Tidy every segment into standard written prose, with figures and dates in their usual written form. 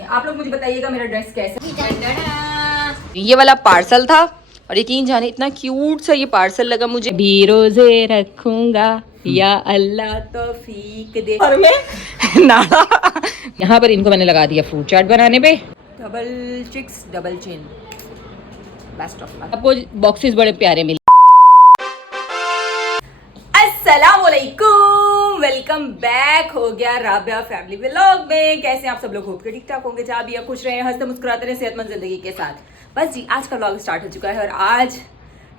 करती हैं। आप लोग मुझे बताइएगा मेरा ड्रेस कैसा है। ये वाला पार्सल था और यकीन जाने इतना क्यूट सा ये पार्सल लगा मुझे। भी रोजे रखूंगा या अल्लाह तौफीक दे। और मैं नाला यहाँ पर इनको मैंने लगा दिया फ्रूट चाट बनाने पे। Double cheeks double chin, best of luck. आपको बॉक्सेस बड़े प्यारे मिले। अस्सलामुअलैकुम, वेलकम बैक हो गया राबिया फैमिली व्लॉग में। कैसे हैं आप सब लोग? होप के ठीक ठाक होंगे, जहाँ भी खुश रहे, हंसते मुस्कुराते रहे, सेहतमंद जिंदगी के साथ। बस जी, आज का व्लॉग स्टार्ट हो चुका है और आज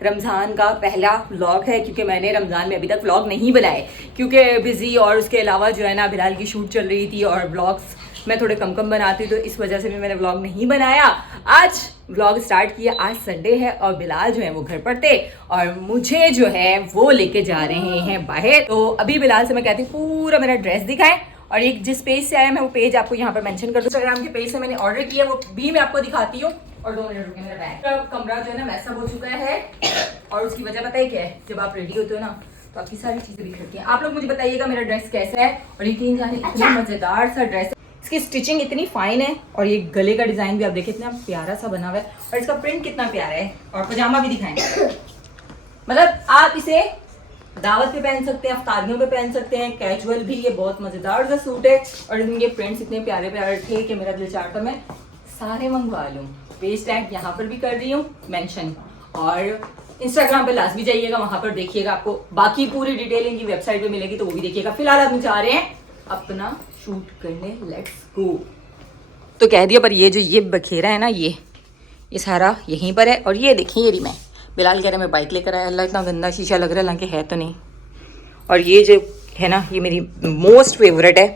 रमज़ान का पहला व्लॉग है, क्योंकि मैंने रमज़ान में अभी तक व्लॉग नहीं बनाए क्योंकि बिजी, और उसके अलावा जो है ना बिलाल की शूट चल रही थी और व्लॉग्स मैं थोड़े कम बनाती, तो इस वजह से भी मैंने व्लॉग नहीं बनाया। आज व्लॉग स्टार्ट किया, आज संडे है और बिलाल जो है वो घर पर थे और मुझे जो है वो लेके जा रहे हैं बाहर। तो अभी बिलाल से मैं कहती हूँ पूरा मेरा ड्रेस दिखाएं, और एक जिस पेज से आया मैं वो पेज आपको यहाँ पर मेंशन कर दूँ। इंस्टाग्राम के पेज से मैंने ऑर्डर किया, वो भी मैं आपको दिखाती हूँ। और 2 मिनट रुके, मेरा बैग कमरा जो है ना मैसअप हो चुका है, और उसकी वजह पता है क्या है? जब आप रेडी होते हो ना तो आपकी सारी चीजें बिखरती हैं। आप लोग मुझे बताइएगा मेरा ड्रेस कैसा है, और यकीन जाने इतना मजेदार सा ड्रेस है। इसकी स्टिचिंग इतनी फाइन है और ये गले का डिजाइन भी आप देखिए इतना प्यारा सा बना हुआ है, और इसका प्रिंट कितना प्यारा है। और पजामा भी दिखाएंगे, मतलब आप इसे दावत पे पहन सकते हैं, अफ्तारियों पे पहन सकते हैं, कैजुअल भी। ये बहुत मजेदार सा सूट है और इनके प्रिंट्स इतने प्यारे प्यारे थे कि मेरा दिल चाहता मैं सारे मंगवा लूँ। पेज टैग यहाँ पर भी कर रही हूँ मेंशन, और इंस्टाग्राम पे लाजमी जाइएगा, वहां पर देखिएगा, आपको बाकी पूरी डिटेल इनकी वेबसाइट पे मिलेगी, तो वो भी देखिएगा। फिलहाल हम जा रहे हैं अपना शूट करने, लेट्स गो। तो कह दिया, पर ये जो ये बखेरा है ना, ये सारा यहीं पर है। और ये देखिए, ये मैं बिलाल कह रहे मैं बाइक लेकर आया, अल्लाह इतना गंदा शीशा लग रहा है, हालांकि है तो नहीं। और ये जो है ना, ये मेरी मोस्ट फेवरेट है,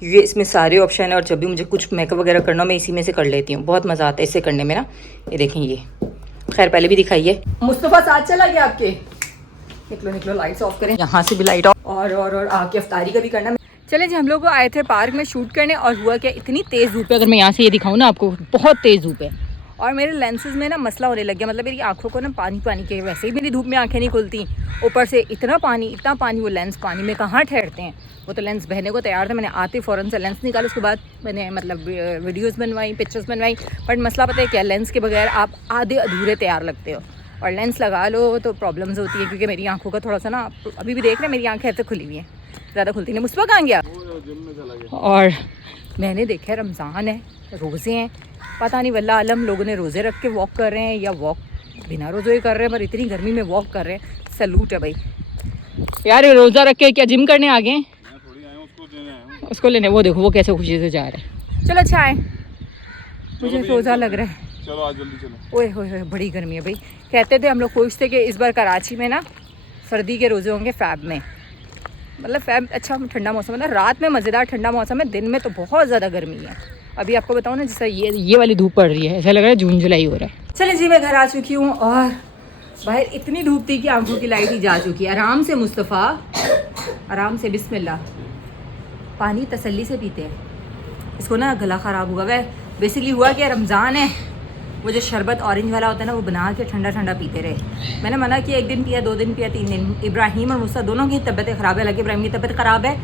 क्योंकि इसमें सारे ऑप्शन है और जब भी मुझे कुछ मेकअप वगैरह करना मैं इसी में से कर लेती हूँ। बहुत मज़ा आता है इससे करने में ना। ये देखें, ये खैर पहले भी दिखाइए। मुस्तफ़ा साथ चला गया आपके, निकलो निकलो, लाइट्स ऑफ करें, यहाँ से भी लाइट ऑफ। और आके अफ्तारी का भी करना। चले जी, हम लोग आए थे पार्क में शूट करने, और हुआ क्या, इतनी तेज़ धूप है, अगर मैं यहाँ से ये दिखाऊँ ना आपको, बहुत तेज़ धूप है। और मेरे लेंसेज में ना मसला होने लग गया, मतलब मेरी आंखों को ना पानी पानी के, वैसे ही मेरी धूप में आंखें नहीं खुलती, ऊपर से इतना पानी, वो लेंस पानी में कहाँ ठहरते हैं। वो तो लेंस बहने को तैयार था, मैंने आते फ़ौरन से लेंस निकाला, उसके बाद मैंने मतलब वीडियोज़ बनवाई, पिक्चर्स बनवाई। बट मसला पता है क्या, लेंस के बगैर आप आधे अधूरे तैयार लगते हो, और लेंस लगा लो तो प्रॉब्लम्स होती है, क्योंकि मेरी आंखों का थोड़ा सा ना, अभी भी देख रहे हैं मेरी आंखें ऐसे खुली हुई हैं, ज़्यादा खुलती नहीं। मुस्तफा कहाँ गया? और मैंने देखा रमज़ान है, रोज़े हैं, पता नहीं वल्लाह आलम लोगों ने रोज़े रख के वॉक कर रहे हैं या वॉक बिना रोज़े कर रहे हैं, पर इतनी गर्मी में वॉक कर रहे हैं, सैल्यूट है भाई। यार रोज़ा रख के क्या जिम करने आ गए? उसको लेने, वो देखो वो कैसे खुशी से जा रहे हैं। चलो अच्छा है, मुझे रोज़ा लग रहा है। चलो आज जल्दी चलो। ओए होए बड़ी गर्मी है भाई। कहते थे हम लोग खुश थे कि इस बार कराची में ना सर्दी के रोज़े होंगे फैब में, मतलब फैब अच्छा ठंडा मौसम है ना, रात में मज़ेदार ठंडा मौसम है, दिन में तो बहुत ज़्यादा गर्मी है। अभी आपको बताऊँ ना, जैसे ये वाली धूप पड़ रही है, ऐसा लग रहा है जून जुलाई हो रहा है। चले जी, मैं घर आ चुकी हूँ और बाहर इतनी धूप थी कि आंखों की लाइट ही जा चुकी है। आराम से मुस्तफ़ा, आराम से, बिस्मिल्लाह। पानी तसल्ली से पीते हैं, इसको ना गला ख़राब हुआ है। बेसिकली हुआ कि रमज़ान है, वो जो शरबत ऑरेंज वाला होता है ना, वो बना के ठंडा ठंडा पीते रहे। मैंने मना किया, 1 दिन पिया, 2 दिन पिया, 3 दिन। इब्राहिम और मुस्ता दोनों की तबीयतें ख़राब है, हालांकि इब्राहिम की तबीयत ख़राब है,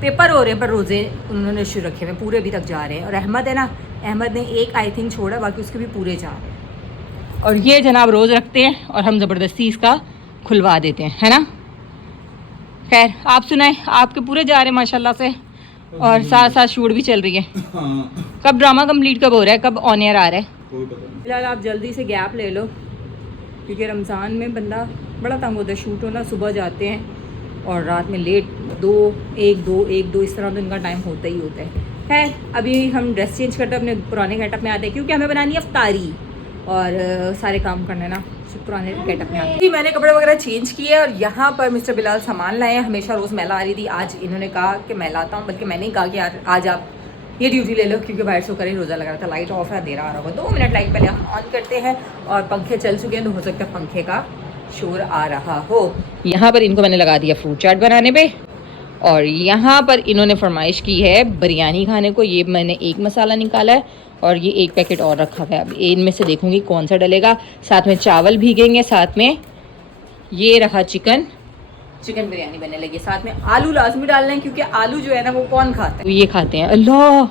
पेपर हो रहे हैं, पर रोज़े उन्होंने शुरू रखे हुए, पूरे अभी तक जा रहे हैं। और अहमद है ना, अहमद ने एक आई थिंक छोड़ा, बाकी उसके भी पूरे जा रहे हैं। और ये जनाब रोज़ रखते हैं और हम ज़बरदस्ती इसका खुलवा देते हैं, है ना। खैर आप सुनाएं, आपके पूरे जा रहे हैं माशाल्लाह से, और साथ साथ शूट भी चल रही है। कब ड्रामा कंप्लीट कब हो रहा है, कब ऑन एयर आ रहा है? फिलहाल आप जल्दी से गैप ले लो, क्योंकि रमज़ान में बंदा बड़ा तंग होता है। शूट होना सुबह जाते हैं और रात में लेट 1-2 इस तरह तो इनका टाइम होता ही होता है। खैर अभी हम ड्रेस चेंज करते अपने पुराने गेटअप में आते हैं, क्योंकि हमें बनानी है अफ्तारी और सारे काम करने ना, पुराने गेटअप में आते हैं। मैंने कपड़े वगैरह चेंज किए और यहाँ पर मिस्टर बिलाल सामान लाए हैं। हमेशा रोज़ मैं ला रही थी, आज इन्होंने कहा कि मैं लाता हूँ, बल्कि मैंने ही कहा कि यार आज आप ये ड्यूटी ले लो, क्योंकि बाहर से करें रोज़ा लगा रहा था। लाइट ऑफ है, अंधेरा आ रहा होगा, 2 मिनट लाइट पहले हम ऑन करते हैं, और पंखे चल चुके हैं, तो हो सकता है पंखे का शोर आ रहा हो। यहाँ पर इनको मैंने लगा दिया फ्रूट चाट बनाने पे, और यहाँ पर इन्होंने फरमाइश की है बिरयानी खाने को। ये मैंने एक मसाला निकाला है और ये एक पैकेट और रखा हुआ है, अब इनमें से देखूंगी कौन सा डलेगा। साथ में चावल भीगेंगे, साथ में ये रहा चिकन बिरयानी बनने लगी। साथ में आलू लाजमी डालना है, क्योंकि आलू जो है ना वो कौन खाता है, तो ये खाते हैं। अल्लाह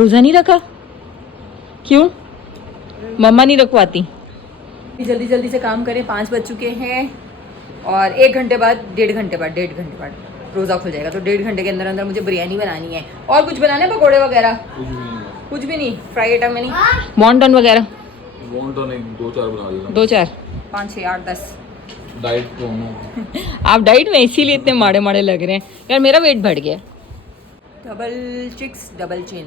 रोज़ा नहीं रखा? क्यों? मम्मा नहीं रखवाती? जल्दी जल्दी से काम करें, 5 बज चुके हैं और 1 घंटे बाद 1.5 घंटे बाद रोज़ा खुल जाएगा। तो 1.5 घंटे के अंदर अंदर मुझे बिरयानी बनानी है। और कुछ बनाना है, पकौड़े वगैरह? कुछ भी नहीं, फ्राई आइटम में नहीं, मॉन्टन वगैरह? मॉन्टन 2-4 बना लेना। 2-4 5 6 8 10। डाइट दोनों। आप डाइट में इसीलिए इतने माड़े माड़े लग रहे हैं यार। मेरा वेट बढ़ गया। Double cheeks double chin,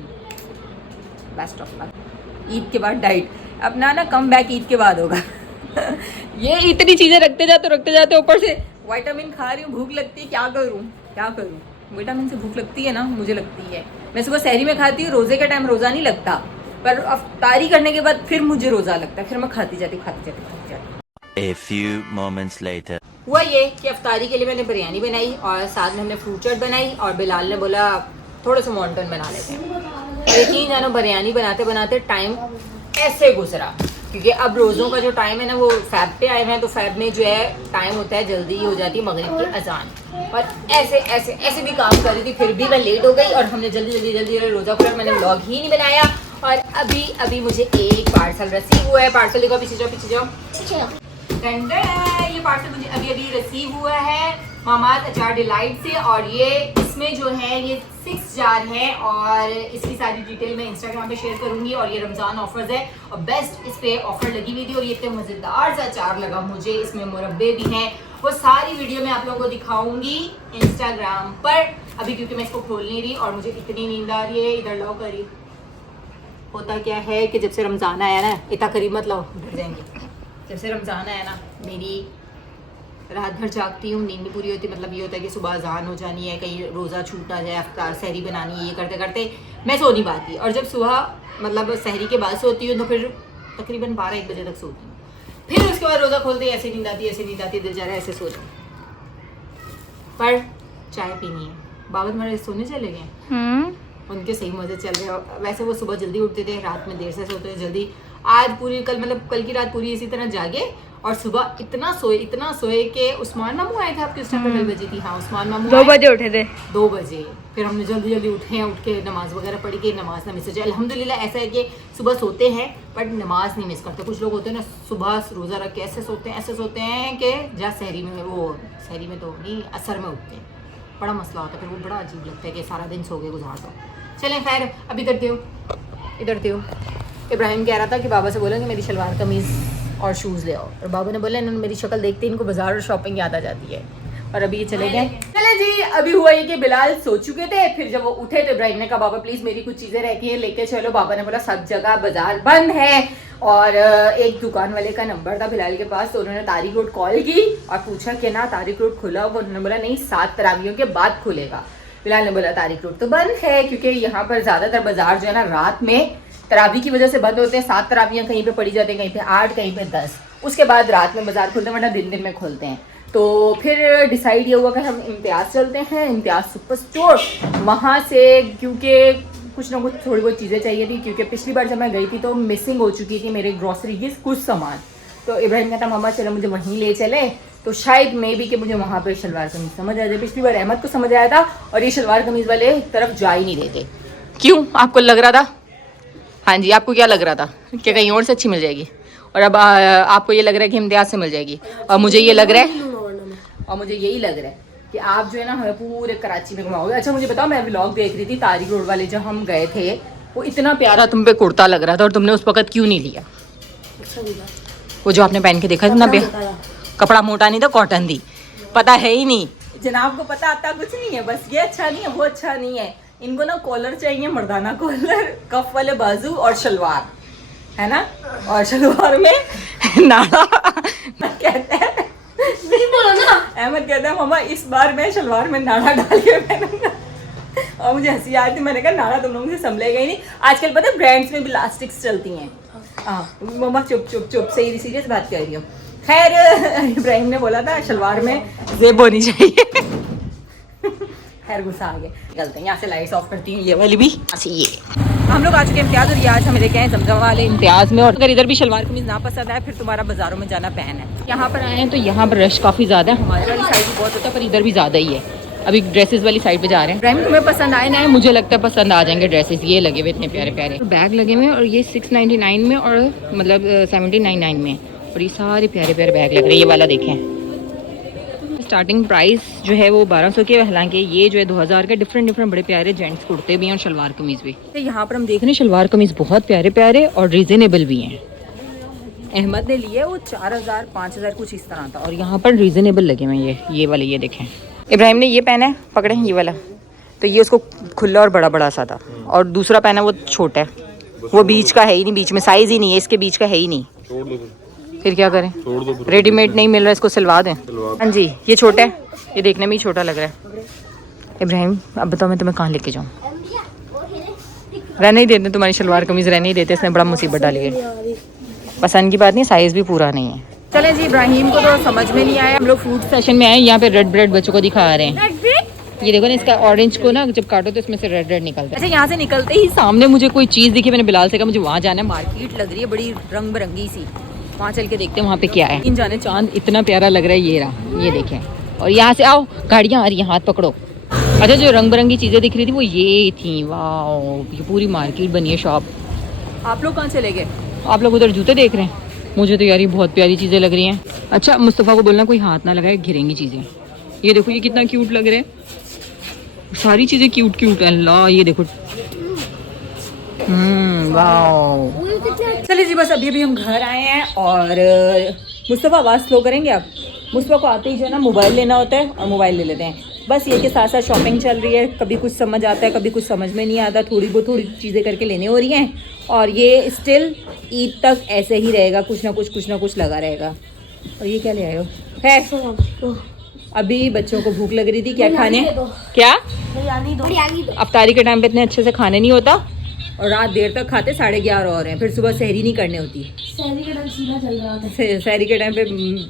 best of luck. Eid के बाद डाइट अपना ना, कम बैक ईद के बाद होगा। ये इतनी चीजें रखते जाते ऊपर से विटामिन खा रही हूँ, भूख लगती है, क्या करूँ। विटामिन से भूख लगती है ना, मुझे लगती है। मैं सुबह सहरी में खाती हूँ, रोज़े के टाइम रोज़ा नहीं लगता, पर अफ्तारी करने के बाद फिर मुझे रोज़ा लगता है, फिर मैं खाती जाती। A few moments later. हुआ ये कि अफ्तारी के लिए मैंने बिरयानी बनाई और साथ में हमने फ्रूट चाट बनाई और बिलाल ने बोला थोड़ा सा मॉन्टन बना लेते हैं। और यकीन जानो बिरयानी बनाते बनाते टाइम ऐसे गुजरा, क्योंकि अब रोज़ों का जो टाइम है ना वो फैब पे आए हैं, तो फैब में जो है टाइम होता है जल्दी ही हो जाती है मगरिब की अजान। और ऐसे भी काम कर रही थी, फिर भी मैं लेट हो गई और हमने जल्दी रोज़ा खोला। मैंने व्लॉग ही नहीं बनाया और अभी मुझे एक पार्सल रिसीव हुआ है। पार्सल देखो, पीछे जाओ। ये पार्सल मुझे अभी रिसीव हुआ है मामाअर्थ अचार डिलाइट से, और ये इसमें जो है ये 6 जार है और इसकी सारी डिटेल मैं इंस्टाग्राम पे शेयर करूंगी। और ये रमज़ान ऑफर्स है और बेस्ट इस पे ऑफर लगी हुई थी और ये इतने मज़ेदार सा अचार लगा मुझे। इसमें मुरब्बे भी हैं, वो सारी वीडियो मैं आप लोगों को दिखाऊंगी इंस्टाग्राम पर। अभी क्योंकि मैं इसको खोल नहीं रही और मुझे इतनी नींद आ रही है। इधर लाओ करी। होता क्या है कि जब से रमज़ान आया ना, इतना करीब मत लाओ, डर जाएंगे। जब से रमज़ान आया ना, मेरी रात भर जागती हूँ, नींद नहीं पूरी होती। मतलब ये होता है कि सुबह अजान हो जानी है, कहीं रोज़ा छूट ना जाए, अफ्तार सहरी बनानी है, ये करते करते मैं सो नहीं पाती। और जब सुबह मतलब सहरी के बाद सोती हूँ तो फिर तकरीबन 12-1 बजे तक सोती हूँ। फिर उसके बाद रोज़ा खोलते ऐसे नींद आती, दिल जा रहा है ऐसे सो जाऊँ। पर चाय पीनी है। बाबा तुम्हारे सोने चले गए? उनके सही मज़े चल रहे हैं। वैसे वो सुबह जल्दी उठते थे, रात में देर से सोते थे जल्दी। आज पूरी कल की रात पूरी इसी तरह जागे और सुबह इतना सोए कि उस्मान मामू आए थे। आपके उस टाइम 2 बजे थी। हाँ, उस्मान मामू 2 बजे उठे थे। 2 बजे फिर हमने जल्दी उठे हैं, उठ के नमाज़ वगैरह पढ़ी कि नमाज ना मिस हो जाए। अल्हम्दुलिल्लाह ऐसा है कि सुबह सोते हैं बट नमाज नहीं मिस करते। कुछ लोग होते हैं ना, सुबह रोज़ा रख के ऐसे सोते हैं कि जा सहरी में तो नहीं, असर में उठते हैं। बड़ा मसला होता है, फिर वो बड़ा अजीब लगता है कि सारा दिन सो गए गुजार दो। चलें खैर, अब इधर दो। इब्राहिम कह रहा था कि बाबा से बोला कि मेरी शलवार कमीज़ और शूज़ ले आओ, और बाबा ने बोला इन्होंने मेरी शक्ल देखते ही इनको बाजार और शॉपिंग याद आ जाती है। और अभी ये चले गए। चले जी, अभी हुआ ये कि बिलाल सो चुके थे। फिर जब वो उठे तो इब्राहिम ने कहा बाबा प्लीज़ मेरी कुछ चीज़ें रहती हैं लेके चलो। बाबा ने बोला सब जगह बाजार बंद है। और एक दुकान वाले का नंबर था बिलाल के पास, तो उन्होंने तारिक रोड कॉल की और पूछा कि ना तारिक रोड खुला हुआ? उन्होंने बोला नहीं, 7 तरावियों के बाद खुलेगा। बिलाल ने बोला तारिक रोड तो बंद है, क्योंकि यहाँ पर ज़्यादातर बाजार जो है ना रात में तरावी की वजह से बंद होते हैं। 7 तरावियाँ कहीं पे पड़ी जाती हैं, कहीं पे 8, कहीं पे 10। उसके बाद रात में बाजार खुलते हैं, वरना दिन में खुलते हैं। तो फिर डिसाइड ये हुआ कि हम इम्तियाज़ चलते हैं, इम्तियाज़ सुपर स्टोर। वहाँ से क्योंकि कुछ ना कुछ थोड़ी बहुत चीज़ें चाहिए थी, क्योंकि पिछली बार जब मैं गई थी तो मिसिंग हो चुकी थी मेरे ग्रॉसरी की कुछ सामान। तो इब्राहिम कहता मम्मा चलो मुझे वहीं ले चले, तो शायद मे भी कि मुझे वहाँ पे शलवार कमीज़ समझ आ जाए। पिछली बार अहमद को समझ आया था और ये शलवार कमीज़ वाले तरफ जा ही नहीं देते। क्यों, आपको लग रहा था? हाँ जी, आपको क्या लग रहा था कि कहीं और से अच्छी मिल जाएगी, और अब आपको ये लग रहा है कि इम्तियाज़ से मिल जाएगी, और मुझे यही लग रहा है कि आप जो है ना हमें पूरे कराची में घुमाओगे। अच्छा मुझे बताओ, मैं व्लॉग देख रही थी तारिक रोड वाले, जब हम गए थे वो इतना प्यारा तुम पे कुर्ता लग रहा था और तुमने उस वक्त क्यों नहीं लिया? वो जो आपने पहन के देखा था ना, कपड़ा मोटा नहीं था, कॉटन थी। पता है ही नहीं जनाब को, पता आता कुछ नहीं है, बस ये अच्छा नहीं है वो अच्छा नहीं है। इनको ना कॉलर चाहिए, मर्दाना कॉलर, कफ वाले बाजू और शलवार है ना, और शलवार में नाड़ा कहते हैं नहीं बोलो ना। अहमद कहता है मम्मा इस बार मैं शलवार में नाड़ा डाल के पहनूंगा। और मुझे हंसी आ रही थी, मैंने कहा नाड़ा तुम लोगों से संभलेगा ही नहीं। आजकल पता है ब्रांड्स में भी इलास्टिक्स चलती हैं। हाँ मम्मा चुप सही सीरियस बात कर रही हूँ। खैर इब्राहिम ने बोला था शलवार में जेब होनी चाहिए। खैर गुस्सा आ गया, निकलते हैं यहाँ से। लाइट्स ऑफ करती हूँ, ये वाली भी ये हम लोग आ चुके हैं इम्तियाज़, और ये आज हमें लेके आए जमजम वाले इम्तियाज़ में। और अगर इधर भी शलवार कमीज़ ना पसंद आए फिर तुम्हारा बाजारों में जाना पैन है। यहाँ पर आए हैं तो यहाँ पर रश काफ़ी ज़्यादा है। हमारे वाली साइड भी बहुत होता है पर इधर भी ज़्यादा ही है। अभी ड्रेसेस वाली साइड पे जा रहे हैं। इब्राहिम तुम्हें पसंद आए ना? मुझे लगता है पसंद आ जाएंगे ड्रेसेस। ये लगे हुए इतने प्यारे प्यारे बैग लगे हुए हैं और ये 699 में और मतलब 1799 में, और ये सारे प्यारे प्यारे बैग लग रहे हैं। ये वाला देखें, स्टार्टिंग प्राइस जो है वो 1200 के, हालांकि ये जो है 2000 का। डिफरेंट बड़े प्यारे जेंट्स कुर्ते भी हैं और शलवार कमीज़ भी। तो यहाँ पर हम देख रहे हैं शलवार कमीज़ बहुत प्यारे प्यारे और रीज़नेबल भी हैं। अहमद ने लिए वो 4000 5000 कुछ इस तरह था, और यहाँ पर रीज़नेबल लगे हुए हैं। ये वाले ये देखें, इब्राहिम ने ये पहना है, पकड़े ये वाला, तो ये उसको खुला और बड़ा सा था, और दूसरा पहना वो छोटा है, वो बीच का है ही नहीं, बीच में साइज़ ही नहीं है, इसके बीच का है ही नहीं। फिर क्या करें? रेडीमेड नहीं मिल रहा, इसको सिलवा दें। हाँ जी, ये छोटा है, ये देखने में ही छोटा लग रहा है। इब्राहिम अब बताओ मैं तुम्हें कहाँ लेके जाऊँ? रहने ही देते तुम्हारी शलवार कमीज़, रहने ही देते, इसने बड़ा मुसीबत डाली है। पसंद की बात नहीं, साइज़ भी पूरा नहीं है। चले जी, इब्राहिम को तो समझ में नहीं आया। हम लोग फूड सेशन में आए, यहाँ पे रेड ब्रेड बच्चों को दिखा रहे हैं। ये देखो ना, इसका ऑरेंज को ना जब काटो तो इसमें से रेड निकलता है। अच्छा, यहाँ से निकलते ही सामने मुझे कोई चीज़ दिखी, मैंने बिलाल से कहा मुझे वहाँ जाना है, मार्केट लग रही है बड़ी रंग बिरंगी सी, वहाँ चल के देखते हैं वहाँ पे क्या है। इन जाने चांद इतना प्यारा लग रहा है, ये रहा, ये देखें। और यहाँ से आओ, गाड़ियाँ आ रही हैं, हाथ पकड़ो। अच्छा, जो रंग बिरंगी चीज़ें दिख रही थी वो ये थी। वाह, ये पूरी मार्केट बनी है, शॉप। आप लोग कहाँ चले गए? आप लोग उधर जूते देख रहे हैं? मुझे तो यार ये बहुत प्यारी चीज़ें लग रही हैं। अच्छा, मुस्तफ़ा को बोलना कोई हाथ ना लगाए, घिरेंगी चीज़ें। ये देखो, ये कितना क्यूट लग रहा है, सारी चीज़ें क्यूट क्यूट है। अल्लाह, ये देखो, वाह। चलिए जी, बस अभी हम घर आए हैं, और मुस्तफ़ा आवाज़ स्लो करेंगे आप? मुस्तफ़ा को आते ही जो है ना मोबाइल लेना होता है, और मोबाइल ले लेते हैं। बस ये के साथ साथ शॉपिंग चल रही है, कभी कुछ समझ आता है, कभी कुछ समझ में नहीं आता, थोड़ी चीज़ें करके लेने हो रही हैं। और ये स्टिल ईद तक ऐसे ही रहेगा, कुछ ना कुछ लगा रहेगा। और ये क्या ले आए हो? है अभी बच्चों को भूख लग रही थी, क्या खाने? क्या अफ्तारी के टाइम पे इतने अच्छे से खाने नहीं होता, और रात देर तक खाते, 11:30 हो रहे हैं, फिर सुबह सहरी नहीं करनी होती। सहरी के टाइम सीना जल रहा होता है, सहरी के टाइम पे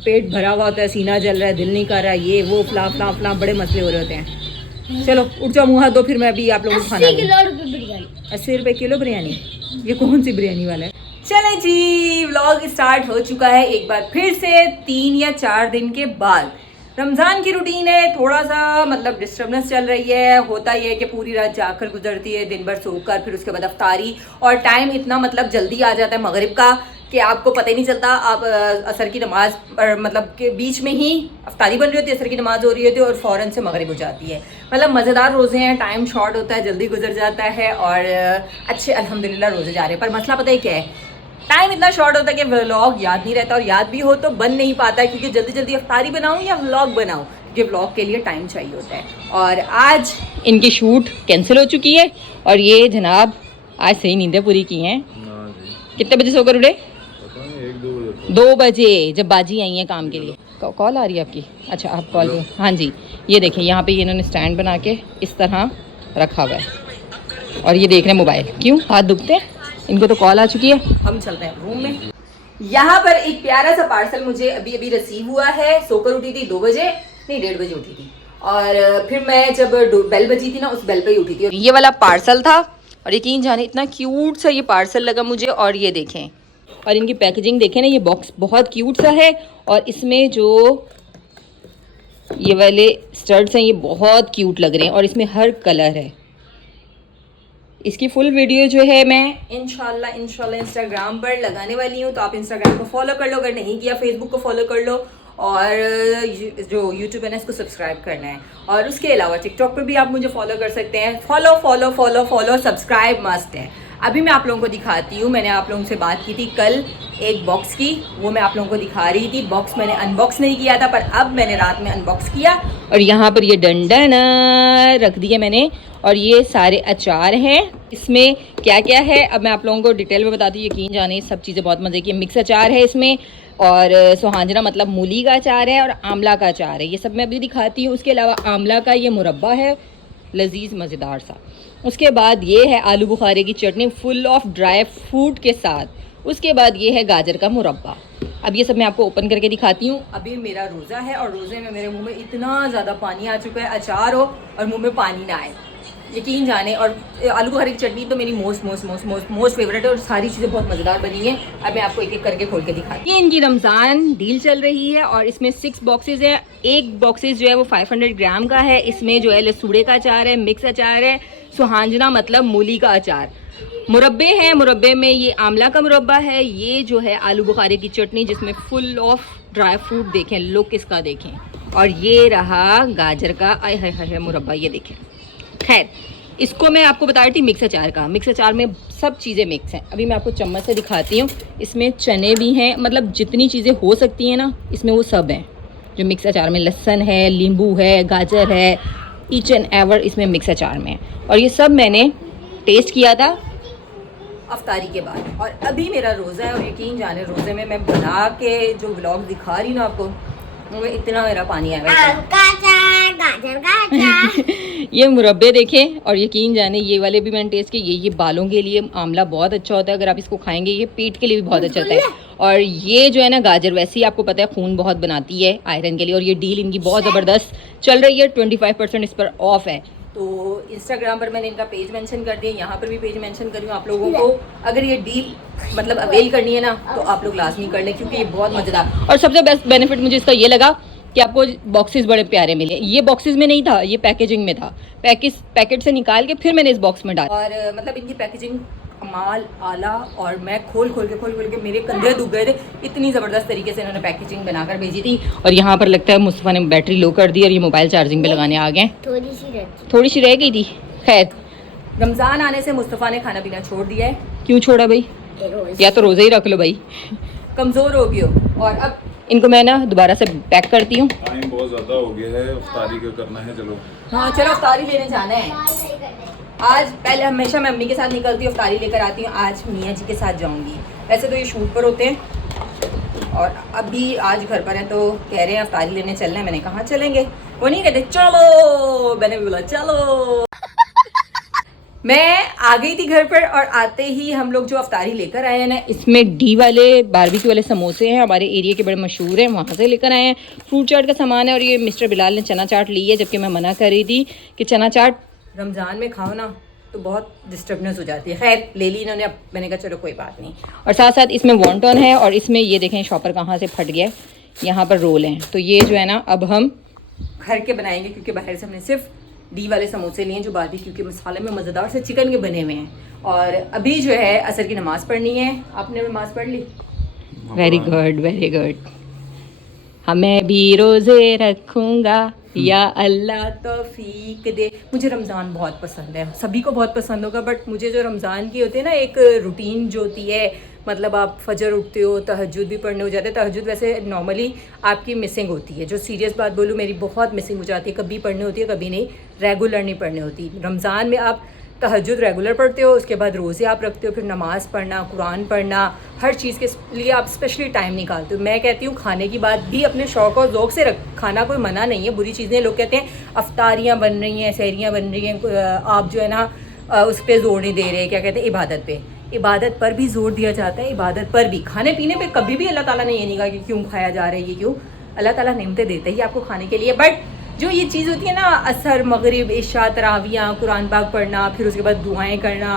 पेट भरा हुआ होता है, सीना जल रहा है, दिल नहीं कर रहा, ये वो फला बड़े मसले हो रहे होते हैं। चलो उठ जाओ, मुँह हाथ दो, फिर मैं अभी आप लोगों को खाना। 80 रुपये किलो बिरयानी? ये कौन सी बिरयानी वाला है? चले जी, व्लॉग स्टार्ट हो चुका है एक बार फिर से, 3 या 4 दिन के बाद। रमज़ान की रूटीन है, थोड़ा सा मतलब डिस्टर्बेंस चल रही है। होता ही है कि पूरी रात जाकर गुजरती है, दिन भर सोकर, फिर उसके बाद अफ्तारी, और टाइम इतना मतलब जल्दी आ जाता है मगरिब का कि आपको पता ही नहीं चलता। आप असर की नमाज मतलब के बीच में ही अफ्तारी बन रही होती है, असर की नमाज हो रही होती है, और फ़ौरन से मगरिब हो जाती है। मतलब मज़ेदार रोज़े हैं, टाइम शॉर्ट होता है, जल्दी गुजर जाता है, और अच्छे अल्हम्दुलिल्लाह रोज़े जा रहे हैं। पर मसला पता ही क्या है, टाइम इतना शॉर्ट होता है कि व्लॉग याद नहीं रहता, और याद भी हो तो बन नहीं पाता, क्योंकि जल्दी अफ्तारी बनाऊं या व्लॉग बनाऊं, क्योंकि व्लॉग के लिए टाइम चाहिए होता है। और आज इनकी शूट कैंसिल हो चुकी है, और ये जनाब आज सही नींदें पूरी की हैं। कितने बजे सोकर उठे? 2 बजे, जब बाजी आई हैं काम के लिए। कॉल आ रही है आपकी? अच्छा, आप कॉल पे। हाँ जी, ये देखें, यहाँ पे ये इन्होंने स्टैंड बना के इस तरह रखा हुआ है, और ये देख रहे हैं मोबाइल। क्यों हाथ दुखते हैं? इनको तो कॉल आ चुकी है। हम चलते हैं रूम में। यहाँ पर एक प्यारा सा पार्सल मुझे अभी रिसीव हुआ है। सोकर उठी थी 2 बजे, नहीं 1:30 बजे उठी थी, और फिर मैं जब बेल बजी थी ना, उस बेल पे ही उठी थी। ये वाला पार्सल था, और यकीन जाने इतना क्यूट सा ये पार्सल लगा मुझे। और ये देखें, और इनकी पैकेजिंग देखें ना, ये बॉक्स बहुत क्यूट सा है, और इसमें जो ये वाले स्टड्स हैं ये बहुत क्यूट लग रहे हैं, और इसमें हर कलर है। इसकी फुल वीडियो जो है मैं इंशाल्लाह इंस्टाग्राम पर लगाने वाली हूँ, तो आप इंस्टाग्राम को फॉलो कर लो, अगर नहीं किया फेसबुक को फॉलो कर लो, और जो यूट्यूब है ना इसको सब्सक्राइब करना है। और उसके अलावा टिकटॉक पर भी आप मुझे फॉलो कर सकते हैं। फॉलो सब्सक्राइब मस्ट है। अभी मैं आप लोगों को दिखाती हूँ, मैंने आप लोगों से बात की थी कल एक बॉक्स की, वो मैं आप लोगों को दिखा रही थी। बॉक्स मैंने अनबॉक्स नहीं किया था, पर अब मैंने रात में अनबॉक्स किया, और यहाँ पर ये डंडन रख दिया मैंने, और ये सारे अचार हैं। इसमें क्या क्या है अब मैं आप लोगों को डिटेल में बताती हूँ, यकीन जाने सब चीज़ें बहुत मज़े की। मिक्स अचार है इसमें, और सुहांजना मतलब मूली का अचार है, और आंवला का अचार है, ये सब मैं अभी दिखाती हूँ। उसके अलावा आंवला का ये मुरब्बा है, लजीज मज़ेदार सा। उसके बाद ये है आलू बुखारे की चटनी फुल ऑफ ड्राई फ्रूट के साथ। उसके बाद ये है गाजर का मुरब्बा। अब ये सब मैं आपको ओपन करके दिखाती हूँ। अभी मेरा रोज़ा है, और रोज़े में मेरे मुंह में इतना ज़्यादा पानी आ चुका है, अचार हो और मुंह में पानी ना आए। यकीन जाने। और आलू बुखारे की चटनी तो मेरी मोस्ट फेवरेट है और सारी चीज़ें बहुत मज़ेदार बनी हैं। अब मैं आपको एक एक करके खोल के दिखाती हूँ। ये इनकी रमज़ान डील चल रही है और इसमें 6 बॉक्सेस हैं। एक बॉक्सेस जो है वो 500 ग्राम का है। इसमें जो है लसूड़े का अचार है, मिक्स अचार है, सुहांजना मतलब मूली का अचार, मुरब्बे हैं। मुरब्बे में ये आंवला का मुरब्बा है, ये जो है आलू बुखारे की चटनी जिसमें फुल ऑफ ड्राई फ्रूट, देखें लुक इसका देखें, और ये रहा गाजर का आय हाय हाय मुरब्बा, ये देखें। खैर इसको मैं आपको बता रही थी मिक्स अचार का। मिक्स अचार में सब चीज़ें मिक्स हैं। अभी मैं आपको चम्मच से दिखाती हूँ। इसमें चने भी हैं, मतलब जितनी चीज़ें हो सकती हैं ना इसमें वो सब हैं जो मिक्स अचार में। लहसुन है, नींबू है, गाजर है, ईच एंड एवर इसमें मिक्स अचार में। और ये सब मैंने टेस्ट किया था अफ्तारी के बाद। और अभी मेरा रोज़ा है और यकीन जाने रोज़े में मैं बना के जो व्लॉग दिखा रही हूँ ना आपको, वो इतना मेरा पानी आया ये मुरब्बे देखें और यकीन जाने ये वाले भी मैंने टेस्ट किए। ये बालों के लिए आंवला बहुत अच्छा होता है, अगर आप इसको खाएंगे। ये पेट के लिए भी बहुत अच्छा होता है। और ये जो है ना गाजर, वैसे ही आपको पता है खून बहुत बनाती है आयरन के लिए। और ये डील इनकी बहुत ज़बरदस्त चल रही है, 25% इस पर ऑफ है। तो इंस्टाग्राम पर मैंने इनका पेज मेंशन कर दिया, यहाँ पर भी पेज मेंशन कर रही हूँ आप लोगों को। अगर ये डील मतलब अवेल करनी है ना तो आप लोग लाजमी कर लें, क्योंकि ये बहुत मज़ेदार। और सबसे बेस्ट बेनिफिट मुझे इसका ये लगा कि आपको बॉक्सेस बड़े प्यारे मिले। ये बॉक्सेस में नहीं था, ये पैकेजिंग में था। पैकेट से निकाल के फिर मैंने इस बॉक्स में डाला। और मतलब इनकी पैकेजिंग कमाल आला, और मैं खोल के मेरे कंधे दुख गए थे, इतनी ज़बरदस्त तरीके से इन्होंने पैकेजिंग बनाकर भेजी थी। और यहाँ पर लगता है मुस्तफ़ा ने बैटरी लो कर दी और ये मोबाइल चार्जिंग पे लगाने आ गए। थोड़ी सी रह गई थी। खैर रमज़ान आने से मुस्तफ़ा ने खाना पीना छोड़ दिया है। क्यों छोड़ा भाई? या तो रोज़े ही रख लो भाई, कमज़ोर हो गई हो। और अब इनको मैं ना दोबारा से पैक करती हूँ। टाइम बहुत ज़्यादा हो गया है, इफ्तारी को करना है। चलो हाँ चलो इफ्तारी लेने जाना है। आज पहले हमेशा मैं अम्मी के साथ निकलती हूँ, इफ्तारी लेकर आती हूँ। आज मियाँ जी के साथ जाऊँगी। वैसे तो ये शूट पर होते हैं और अभी आज घर पर है, तो कह रहे हैं इफ्तारी लेने चलना है। मैंने कहा चलेंगे, वो नहीं कहते चलो, मैंने भी बोला चलो। मैं आ गई थी घर पर और आते ही हम लोग जो अफ्तारी लेकर आए हैं ना, इसमें डी वाले बारबेक्यू वाले समोसे हैं, हमारे एरिया के बड़े मशहूर हैं, वहाँ से लेकर आए हैं। फ्रूट चाट का सामान है और ये मिस्टर बिलाल ने चना चाट ली है, जबकि मैं मना कर रही थी कि चना चाट रमज़ान में खाओ ना तो बहुत डिस्टर्बनेस हो जाती है। खैर ले ली इन्होंने, अब मैंने कहा चलो कोई बात नहीं। और साथ साथ इसमें वॉन्टन है और इसमें ये देखें शॉपर कहाँ से फट गया, यहाँ पर रोल हैं। तो ये जो है ना अब हम घर के बनाएंगे, क्योंकि बाहर से हमने सिर्फ डी वाले समोसे लिए जो बारबेक्यू के मसाले में मज़ेदार से चिकन के बने हुए हैं। और अभी जो है असर की नमाज़ पढ़नी है। आपने नमाज़ पढ़ ली? Very good very good. हमें भी रोज़े रखूँगा या अल्लाह तौफीक दे। मुझे रमज़ान बहुत पसंद है, सभी को बहुत पसंद होगा, बट मुझे जो रमज़ान की होती है ना एक रूटीन जो होती है, मतलब आप फजर उठते हो, तहज्जुद भी पढ़ने हो जाते हैं। तहज्जुद वैसे नॉर्मली आपकी मिसिंग होती है, जो सीरियस बात बोलूँ मेरी बहुत मिसिंग हो जाती है। कभी पढ़नी होती है कभी नहीं, रेगुलर नहीं पढ़नी होती। रमज़ान में आप तहज्जुद रेगुलर पढ़ते हो, उसके बाद रोज़े आप रखते हो, फिर नमाज़ पढ़ना, कुरान पढ़ना, हर चीज़ के लिए आप स्पेशली टाइम निकालते हो। मैं कहती हूँ खाने की बात भी अपने शौक़ और ज़ौक़ से खाना कोई मना नहीं है, बुरी चीज़ें। लोग कहते हैं अफ्तारियाँ बन रही हैं, सहरियाँ बन रही हैं, आप जो है ना उस पर ज़ोर नहीं दे रहे, क्या कहते हैं इबादत पे। इबादत पर भी ज़ोर दिया जाता है, इबादत पर भी। खाने पीने पे कभी भी अल्लाह ताला ने ये नहीं कहा कि क्यों खाया जा रहा है, ये क्यों। अल्लाह ताला नेमतें देते ही आपको खाने के लिए, बट जो ये चीज़ होती है ना असर, मगरिब, इशा, तरावियाँ, कुरान पाक पढ़ना, फिर उसके बाद दुआएं करना,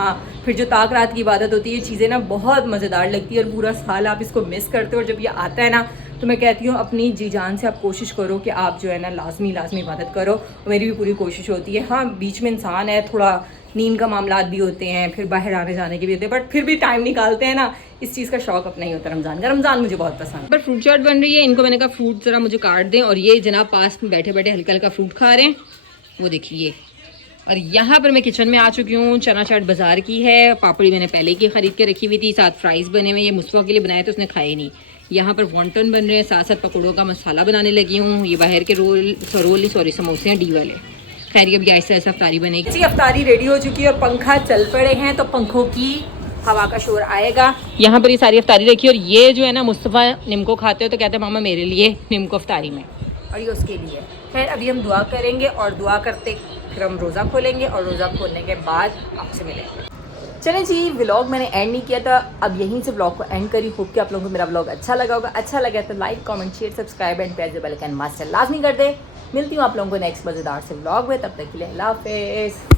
फिर जो ताक रात की इबादत होती है, ये चीज़ें ना बहुत मज़ेदार लगती है और पूरा साल आप इसको मिस करते हो। और जब ये आता है ना तो मैं कहती हूँ अपनी जी जान से आप कोशिश करो कि आप जो है ना लाजमी इबादत करो। और मेरी भी पूरी कोशिश होती है। हाँ बीच में इंसान है, थोड़ा नींद का मामला भी होते हैं, फिर बाहर आने जाने के भी होते हैं, बट फिर भी टाइम निकालते हैं ना। इस चीज़ का शौक अपना ही होता है रमज़ान का। रमज़ान मुझे बहुत पसंद है। पर फ्रूट चाट बन रही है, इनको मैंने कहा फ्रूट ज़रा मुझे काट दें, और ये जनाब पास में बैठे बैठे हल्का हल्का फ्रूट खा रहे हैं, वो देखिए। और यहाँ पर मैं किचन में आ चुकी हूँ। चना चाट बाज़ार की है, पापड़ी मैंने पहले की ख़रीद के रखी हुई थी, साथ फ्राइज़ बने हुए। ये मुस्तफ़ा के लिए बनाए तो उसने खाए नहीं। यहाँ पर वॉन्टन बन रहे हैं, साथ साथ पकौड़ों का मसाला बनाने लगी हूँ। ये बाहर के समोसे हैं डी वाले। खैर ये भी ऐसा ऐसा अफ्तारी बनेगी जी। अफ्तारी रेडी हो चुकी है और पंखा चल पड़े हैं, तो पंखों की हवा का शोर आएगा। यहाँ पर ये सारी अफ्तारी रखी, और ये जो है ना मुस्तफ़ा निम्को खाते हो तो कहते हैं मामा मेरे लिए निम्को अफ्तारी में, और ये उसके लिए। खैर अभी हम दुआ करेंगे और दुआ करते फिर हम रोज़ा खोलेंगे, और रोज़ा खोलने के बाद आपसे मिलेंगे। चलें जी, व्लॉग मैंने एंड नहीं किया था, अब यहीं से व्लॉग को एंड करी। होप कि आप लोगों को मेरा व्लॉग अच्छा लगा होगा। अच्छा लगा तो like, comment, share, subscribe and press the bell icon मास्टर लाजमी कर दे। मिलती हूँ आप लोगों को नेक्स्ट मज़ेदार से व्लॉग में, तब तक के लिए अल्लाह हाफ़िज़।